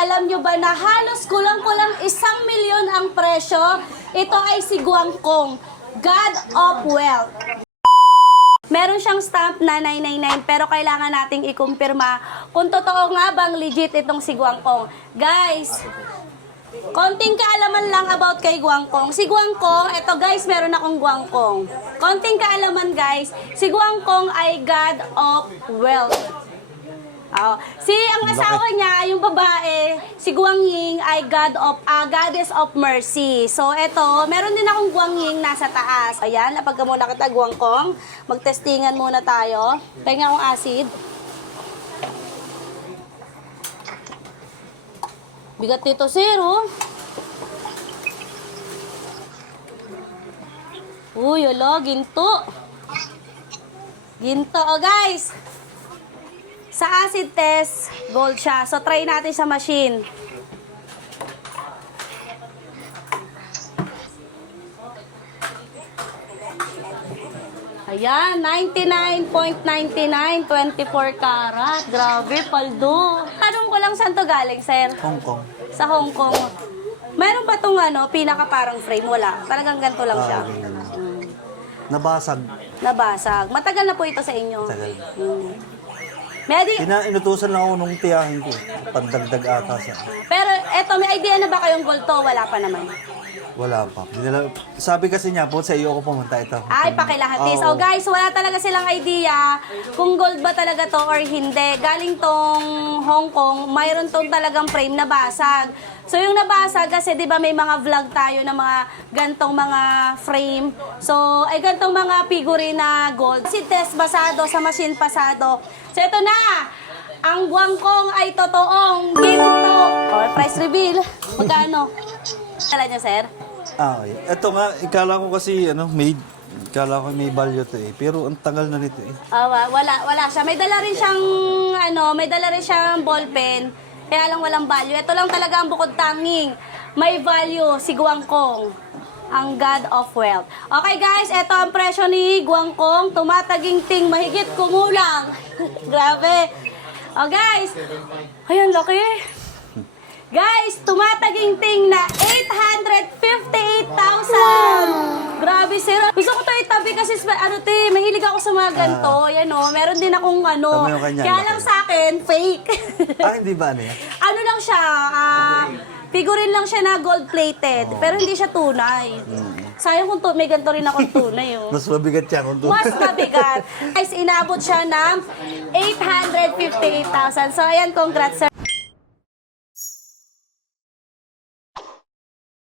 alam nyo ba na halos kulang-kulang 1,000,000 ang presyo? Ito ay si Guangkong, God of Wealth. Meron siyang stamp na 999 pero kailangan nating ikumpirma kung totoo nga bang legit itong si Guangkong. Guys, konting kaalaman lang about kay Guangkong. Si Guangkong, eto guys, meron akong Guangkong. Konting kaalaman guys, si Guangkong ay God of Wealth. Ang asawa niya, yung babae, si Guangying ay Goddess of Mercy. So eto, meron din akong Guangying nasa taas. Ayan, napagka muna kita Guangkong. Magtestingan muna tayo. Pahinga akong acid. Bigat nito, sir, oh. Uy, alo, ginto. Ginto, oh guys. Sa acid test, gold siya. So, try natin sa machine. Ayan, 99.99, 24 karat. Grabe, paldo. Tanong ko lang saan to galing, sir? Hong Kong. Sa Hong Kong. Mayroon pa itong pinaka parang frame? Wala. Talagang ganito lang siya. Nabasag. Nabasag. Matagal na po ito sa inyo. Tagal. Inutusan lang ako nung tiyahin ko. Pandagdag ata sa... Pero eto, may idea na ba kayong gold to? Wala pa naman. Wala pa. Sabi kasi niya po, sa iyo ako pumunta ito. Ay, pakilahatis. Oh guys, wala talaga silang idea kung gold ba talaga to or hindi. Galing tong Hong Kong, mayroon tong talagang frame na basag. So yung nabasag kasi 'di ba may mga vlog tayo ng mga gantong mga frame. So ay gantong mga figurine na gold. Si test basado sa machine pasado. So ito na. Ang Guangkong ay totoong ginto. Price reveal. Magkano? Kala niyo, sir? Okay. Ito nga, ikala ko kasi ikala ko may value to eh. Pero ang tagal na nito eh. Wala siya. May dala rin siyang ballpen. Kaya lang walang value. Ito lang talaga ang bukod tanging may value si Guangkong, ang God of Wealth. Okay guys, ito ang presyo ni Guangkong. Tumataginting, mahigit kumulang. Grabe. Oh guys, ayan laki. Guys, tumataginting na 858,000. Grabe sir. Gusto ko to itabi kasi mahilig ako sa mga ganito. Yan meron din akong Kaya lang sa akin, fake. Hindi ba yan? Ano lang siya, figurine lang siya na gold-plated. Pero hindi siya tunay. Sayang kung may ganito rin akong tunay. Mas mabigat siya kung tunay. Mas mabigat. Guys, inabot siya ng 858,000. So, ayan, congrats sir.